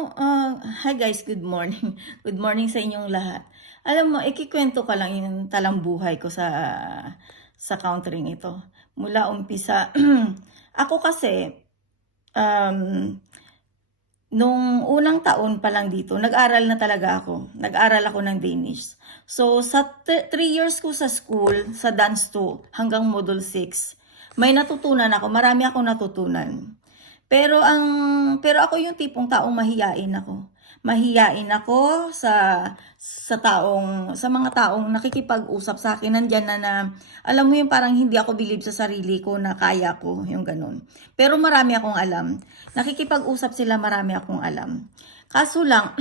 Hi guys, good morning. Good morning sa inyong lahat. Alam mo, ikikwento ka lang yung talambuhay ko sa countering ito. Mula umpisa, ako kasi, um, nung unang taon pa lang dito, nag-aral na talaga ako. Nag-aral ako ng Danish. So, sa 3 years ko sa school, sa Dance 2 hanggang Module 6, may natutunan ako. Marami akong natutunan. Pero ako yung tipong taong mahiyain ako. Mahiyain ako sa mga taong nakikipag-usap sa akin. Nandiyan na alam mo yung parang hindi ako believe sa sarili ko na kaya ko, yung ganun. Pero marami akong alam. Nakikipag-usap sila, marami akong alam. Kaso lang,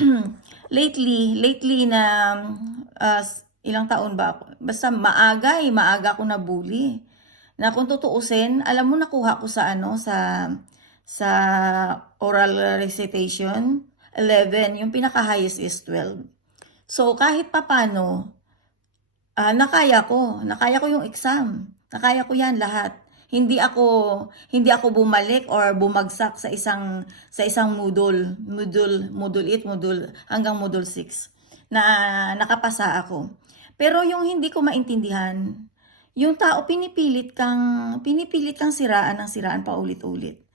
lately na uh, ilang taon ba ako? Basta maaga ako nabully. Na kung tutuusin, alam mo nakuha ko sa oral recitation, 11, yung pinaka-highest is 12. So, kahit papano, nakaya ko yung exam. Nakaya ko yan lahat. Hindi ako bumalik or bumagsak sa isang module 8, module hanggang module 6 na nakapasa ako. Pero yung hindi ko maintindihan, yung tao pinipilit kang siraan ng siraan pa ulit-ulit.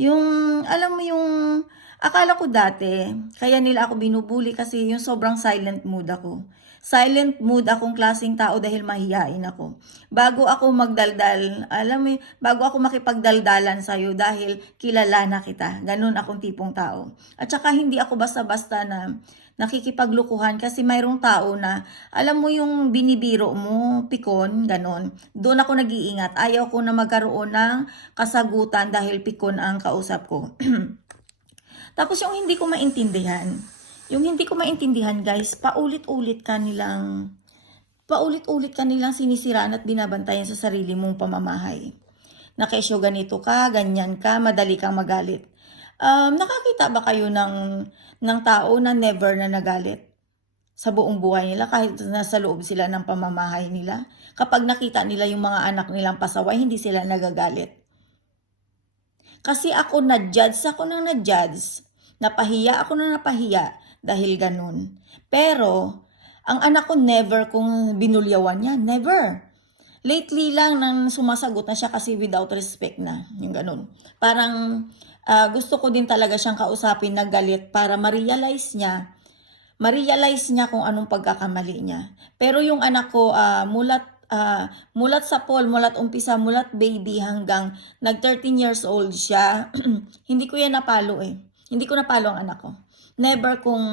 Yung, alam mo yung, akala ko dati, kaya nila ako binubuli kasi yung sobrang silent mood ako. Silent mood akong klaseng tao dahil mahihain ako. Bago ako magdaldal, alam mo, bago ako makipagdaldalan sa'yo dahil kilala na kita. Ganun akong tipong tao. At saka hindi ako basta-basta na nakikipaglukuhan kasi mayroong tao na, alam mo yung binibiro mo, pikon, ganon. Doon ako nag-iingat. Ayaw ko na magkaroon ng kasagutan dahil pikon ang kausap ko. Tapos yung hindi ko maintindihan. Yung hindi ko maintindihan, guys, paulit-ulit ka nilang sinisiraan at binabantayan sa sarili mong pamamahay. Na kesyo ganito ka, ganyan ka, madali kang magalit. Nakakita ba kayo ng tao na never na nagalit sa buong buhay nila kahit nasa loob sila ng pamamahay nila? Kapag nakita nila yung mga anak nilang pasaway, hindi sila nagagalit. Kasi ako na-judge, napahiya ako na napahiya dahil ganun. Pero, ang anak ko never kong binulyawan niya. Never. Lately lang nang sumasagot na siya kasi without respect na. Yung ganun. Parang gusto ko din talaga siyang kausapin na galit para ma-realize niya kung anong pagkakamali niya. Pero yung anak ko, mulat sa Paul, mulat umpisa, mulat baby hanggang nag 13 years old siya, hindi ko yan napalo eh. Hindi ko napalo ang anak ko. Never kong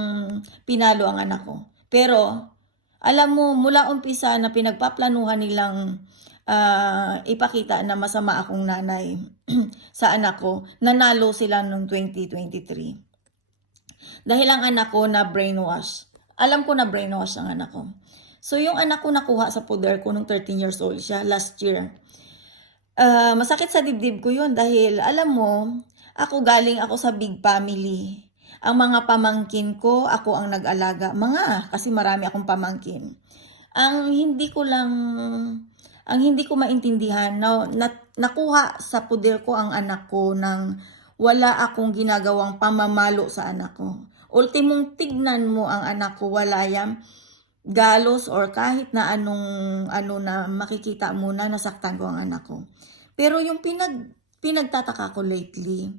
pinalo ang anak ko. Pero, alam mo, mula umpisa na pinagpaplanuhan nilang ipakita na masama akong nanay sa anak ko, nanalo sila noong 2023. Dahil ang anak ko na brainwash. Alam ko na brainwash ang anak ko. So, yung anak ko nakuha sa poder ko nung 13 years old siya last year. Masakit sa dibdib ko yun dahil, alam mo, galing ako sa big family. Ang mga pamangkin ko, ako ang nag-alaga. Kasi marami akong pamangkin. Ang hindi ko maintindihan, nakuha sa poder ko ang anak ko nang wala akong ginagawang pamamalo sa anak ko. Ultimong tignan mo ang anak ko, wala yan galos or kahit na ano na makikita mo na nasaktan ko ang anak ko. Pero yung pinagtataka ko lately,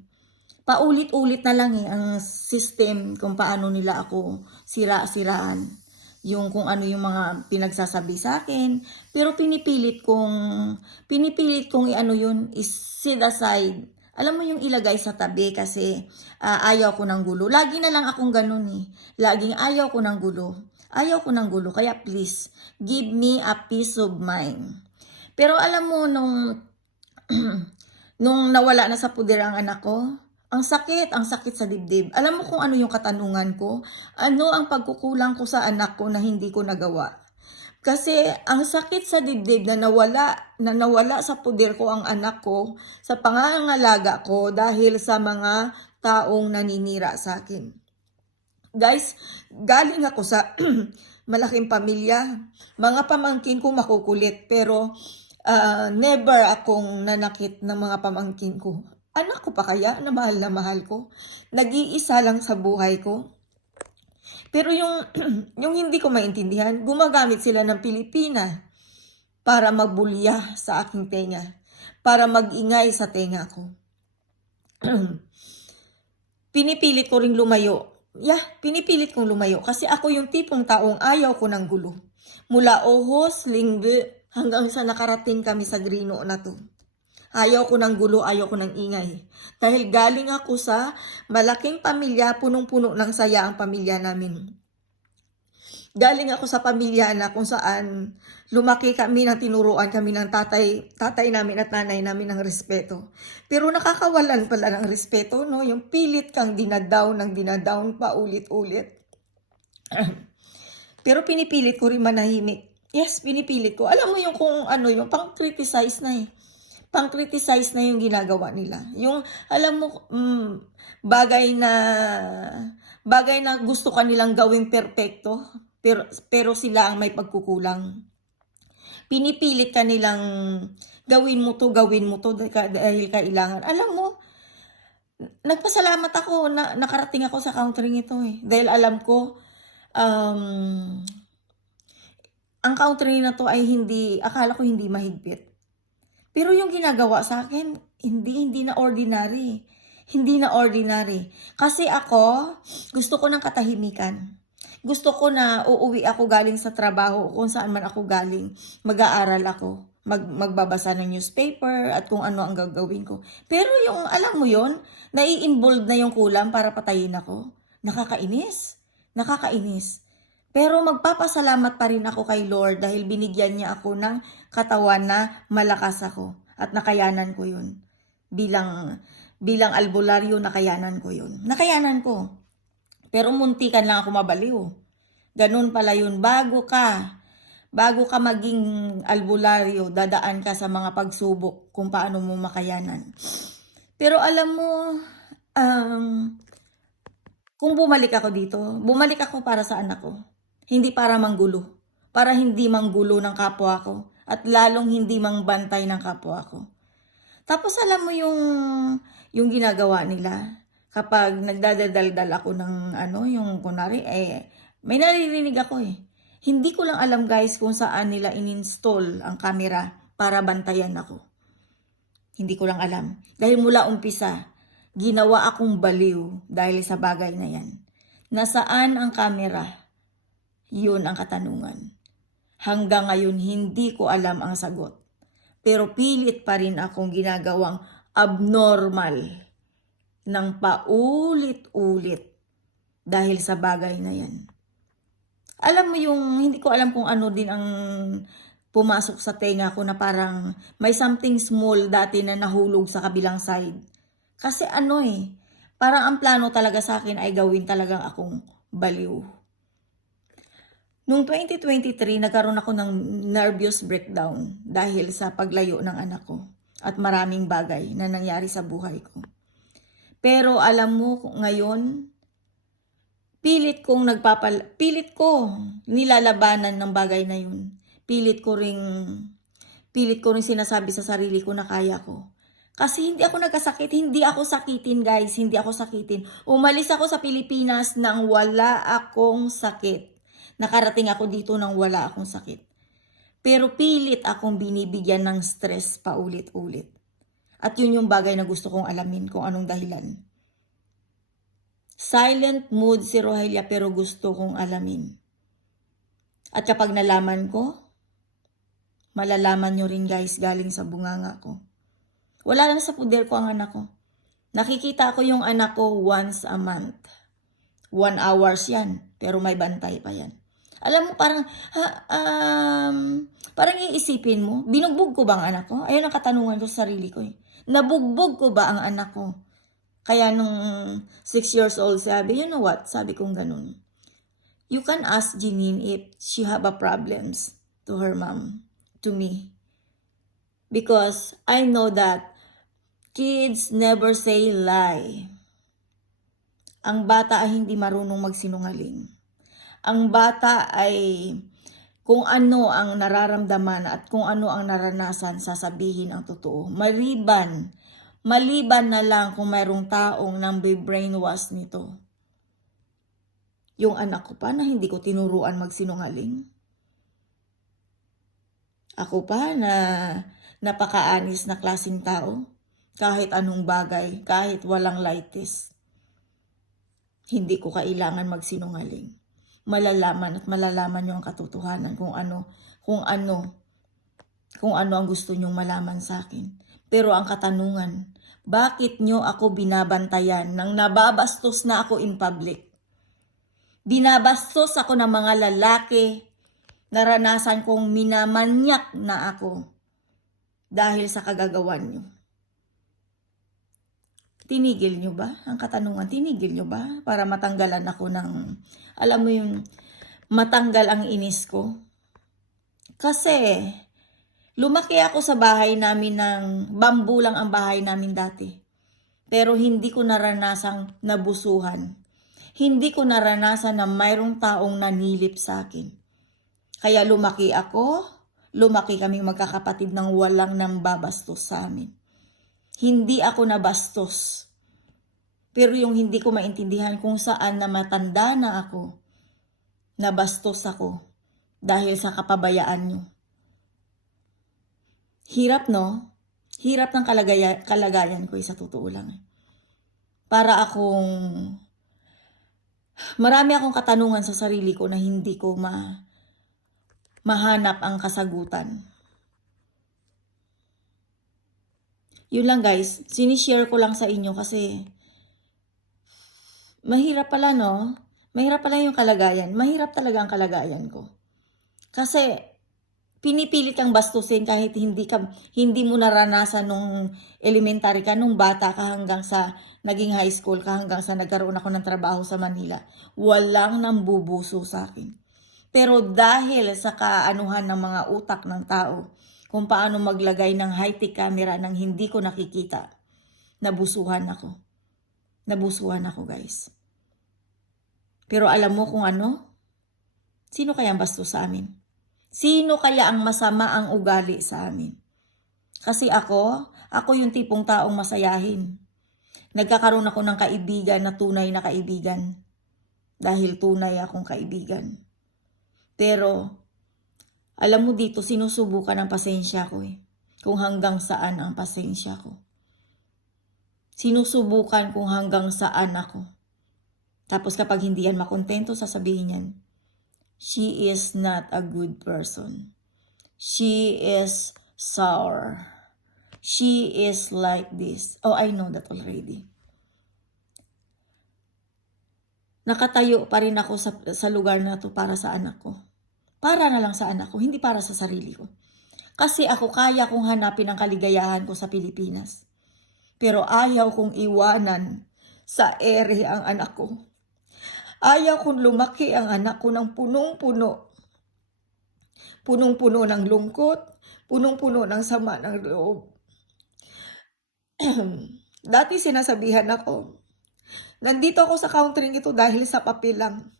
paulit-ulit na lang ang system kung paano nila ako sira-siraan. Yung kung ano yung mga pinagsasabi sa akin. Pero pinipilit kong i-ano yun, is set aside. Alam mo yung ilagay sa tabi kasi ayaw ko ng gulo. Lagi na lang akong ganun eh. Laging ayaw ko ng gulo. Kaya please, give me a peace of mind. Pero alam mo, nung nawala na sa puder ang anak ko, ang sakit sa dibdib. Alam mo kung ano yung katanungan ko? Ano ang pagkukulang ko sa anak ko na hindi ko nagawa? Kasi ang sakit sa dibdib na nawala sa puder ko ang anak ko sa pangangalaga ko dahil sa mga taong naninira sa akin. Guys, galing ako sa malaking pamilya. Mga pamangkin ko makukulit pero never akong nanakit ng mga pamangkin ko. Anak ko pa kaya na mahal ko? Nag-iisa lang sa buhay ko. Pero yung, yung hindi ko maintindihan, gumagamit sila ng Pilipina para magbulya sa aking tenga, para magingay sa tenga ko. Pinipilit ko ring lumayo. Pinipilit kong lumayo kasi ako yung tipong taong ayaw ko ng gulo. Mula Ohos, Lingbe, hanggang sa nakarating kami sa Grino na to. Ayaw ko ng gulo, ayaw ko ng ingay. Dahil galing ako sa malaking pamilya, punong-puno ng saya ang pamilya namin. Galing ako sa pamilya na kung saan lumaki kami ng tinuruan kami ng tatay namin at nanay namin ng respeto. Pero nakakawalan pala ng respeto, no? Yung pilit kang dinadown pa ulit-ulit. Pero pinipilit ko rin manahimik. Yes, pinipilit ko. Alam mo yung kung ano, yung pang-criticize na eh. Pang-criticize na yung ginagawa nila. Yung, alam mo, bagay na gusto kanilang gawing perpekto. Pero sila ang may pagkukulang. Pinipilit ka nilang gawin mo to dahil kailangan. Alam mo, nagpasalamat ako na nakarating ako sa countering ito eh. Dahil alam ko, ang countering na to ay akala ko hindi mahigpit. Pero yung ginagawa sa akin, hindi na ordinary. Hindi na ordinary. Kasi ako, gusto ko ng katahimikan. Gusto ko na uuwi ako galing sa trabaho kung saan man ako galing. Mag-aaral ako. Magbabasa ng newspaper at kung ano ang gagawin ko. Pero yung, alam mo yon, nai-involve na yung kulam para patayin ako. Nakakainis. Nakakainis. Pero magpapasalamat pa rin ako kay Lord dahil binigyan niya ako ng katawan na malakas ako. At nakayanan ko yun. Bilang albularyo, nakayanan ko yun. Nakayanan ko. Pero muntikan lang ako mabaliw. Ganun pala yun. Bago ka maging albularyo, dadaan ka sa mga pagsubok kung paano mo makayanan. Pero alam mo, kung bumalik ako dito, bumalik ako para sa anak ko. Hindi para manggulo. Para hindi manggulo ng kapwa ko. At lalong hindi mangbantay ng kapwa ko. Tapos alam mo yung ginagawa nila. Kapag nagdadaldal ako ng yung kunwari, may naririnig ako eh. Hindi ko lang alam guys kung saan nila in-install ang camera para bantayan ako. Hindi ko lang alam. Dahil mula umpisa, ginawa akong baliw dahil sa bagay na yan. Nasaan ang camera? Yun ang katanungan. Hanggang ngayon, hindi ko alam ang sagot. Pero pilit pa rin akong ginagawang abnormal ng paulit-ulit dahil sa bagay na yan. Alam mo yung, hindi ko alam kung ano din ang pumasok sa tenga ko na parang may something small dati na nahulog sa kabilang side. Kasi parang ang plano talaga sa akin ay gawin talagang akong baliw. Noong 2023, nagkaroon ako ng nervous breakdown dahil sa paglayo ng anak ko at maraming bagay na nangyari sa buhay ko. Pero alam mo ngayon, pilit ko nilalabanan ng bagay na yun. Pilit ko ring sinasabi sa sarili ko na kaya ko. Kasi hindi ako nagkasakit, hindi ako sakitin guys, hindi ako sakitin. Umalis ako sa Pilipinas nang wala akong sakit. Nakarating ako dito nang wala akong sakit. Pero pilit akong binibigyan ng stress paulit-ulit. At yun yung bagay na gusto kong alamin kung anong dahilan. Silent mood si Rogelia pero gusto kong alamin. At kapag nalaman ko, malalaman nyo rin guys galing sa bunganga ko. Wala lang sa puder ko ang anak ko. Nakikita ko yung anak ko once a month. 1 hours yan, pero may bantay pa yan. Alam mo, parang iisipin mo, binugbog ko ba ang anak ko? Ayun ang katanungan ko sa sarili ko eh. Nabugbog ko ba ang anak ko? Kaya nung 6 years old, sabi, you know what? Sabi kong ganun. You can ask Janine if she have a problems to her mom, to me. Because I know that kids never say lie. Ang bata ay hindi marunong magsinungaling. Ang bata ay kung ano ang nararamdaman at kung ano ang naranasan, sasabihin ang totoo. Maliban Maliban na lang kung mayroong taong nang brainwash nito. Yung anak ko pa na hindi ko tinuruan magsinungaling. Ako pa na napakaanis na klaseng tao. Kahit anong bagay, kahit walang lightis. Hindi ko kailangan magsinungaling. Malalaman at malalaman nyo ang katotohanan kung ano ang gusto nyong malaman sa akin. Pero ang katanungan, bakit nyo ako binabantayan nang nababastos na ako in public? Binabastos ako ng mga lalaki, naranasan kong minamanyak na ako dahil sa kagagawan nyo. Tinigil nyo ba? Ang katanungan, tinigil nyo ba? Para matanggalan ako ng, alam mo yung matanggal ang inis ko? Kasi, lumaki ako sa bahay namin ng bambu lang ang bahay namin dati. Pero hindi ko naranasang nabusuhan. Hindi ko naranasan na mayroong taong nanilip sa akin. Kaya lumaki kaming magkakapatid ng walang nambabastos sa amin. Hindi ako nabastos. Pero yung hindi ko maintindihan kung saan na matanda na ako, nabastos ako dahil sa kapabayaan nyo. Hirap, no? Hirap ng kalagayan ko sa totoo lang. Marami akong katanungan sa sarili ko na hindi ko mahanap ang kasagutan. Yun lang guys, sinishare ko lang sa inyo kasi mahirap pala, no? Mahirap pala yung kalagayan. Mahirap talaga ang kalagayan ko. Kasi pinipilit kang bastusin kahit hindi mo naranasan nung elementary ka, nung bata ka hanggang sa naging high school ka, hanggang sa nagkaroon ako ng trabaho sa Manila. Walang nambubuso sa akin. Pero dahil sa kaanuhan ng mga utak ng tao, kung paano maglagay ng high-tech camera nang hindi ko nakikita, nabusuhan ako. Nabusuhan ako, guys. Pero alam mo kung ano? Sino kaya ang bastos sa amin? Sino kaya ang masama ang ugali sa amin? Kasi ako yung tipong taong masayahin. Nagkakaroon ako ng kaibigan na tunay na kaibigan. Dahil tunay akong kaibigan. Pero, alam mo dito, sinusubukan ang pasensya ko eh. Kung hanggang saan ang pasensya ko. Sinusubukan kung hanggang saan ako. Tapos kapag hindi yan makontento, sasabihin yan, she is not a good person. She is sour. She is like this. Oh, I know that already. Nakatayo pa rin ako sa lugar na to para sa anak ko. Para na lang sa anak ko, hindi para sa sarili ko. Kasi ako kaya kong hanapin ang kaligayahan ko sa Pilipinas. Pero ayaw kong iwanan sa ere ang anak ko. Ayaw kong lumaki ang anak ko ng punong-puno. Punong-puno ng lungkot, punong-puno ng sama ng loob. Dati sinasabihan ako, nandito ako sa country ito dahil sa papel lang.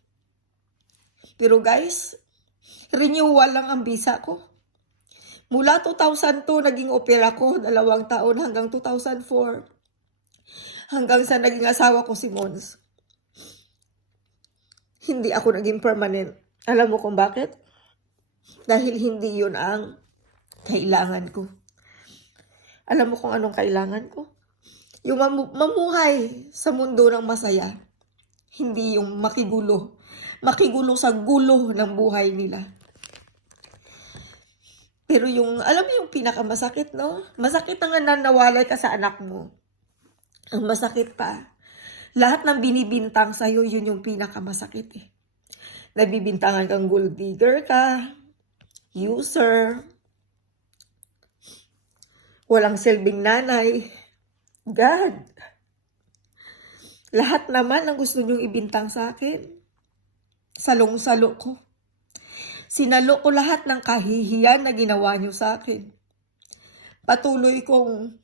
Pero guys, renewal lang ang visa ko. Mula 2002, naging opera ko, 2 taon hanggang 2004. Hanggang sa naging asawa ko si Mons. Hindi ako naging permanent. Alam mo kung bakit? Dahil hindi yun ang kailangan ko. Alam mo kung anong kailangan ko? Yung mamuhay sa mundo ng masaya. Hindi yung makigulo. Makigulo sa gulo ng buhay nila. Pero alam mo yung pinakamasakit, no? Masakit na nga nawalay ka sa anak mo. Ang masakit pa, lahat ng binibintang sa'yo, yun yung pinakamasakit eh. Nabibintangan kang gold digger ka, user, walang silbing nanay. God, lahat naman ang gusto nyong ibintang sa akin. Salong-salo ko. Sinalo ko lahat ng kahihiyan na ginawa nyo sa akin. Patuloy kong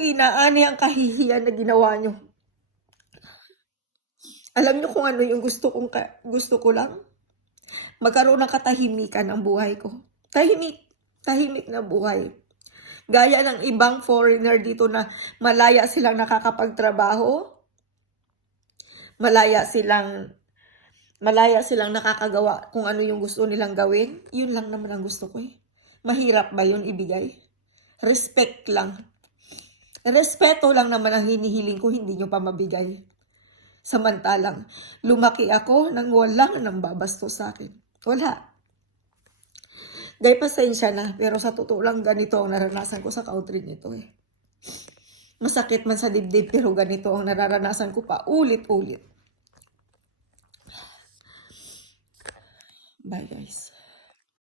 inaani ang kahihiyan na ginawa nyo. Alam nyo kung ano yung gusto ko lang? Magkaroon ng katahimikan ang buhay ko. Tahimik na buhay. Gaya ng ibang foreigner dito na malaya silang nakakapagtrabaho, malaya silang nakakagawa kung ano yung gusto nilang gawin. Yun lang naman ang gusto ko eh. Mahirap ba yun ibigay? Respect lang. Respeto lang naman ang hinihiling ko, hindi nyo pa mabigay. Samantalang, lumaki ako nang walang nang babastos sa akin. Wala. Dahil pasensya na, pero sa totoo lang ganito ang naranasan ko sa country nito eh. Masakit man sa dibdib, pero ganito ang nararanasan ko pa ulit-ulit. Bye guys.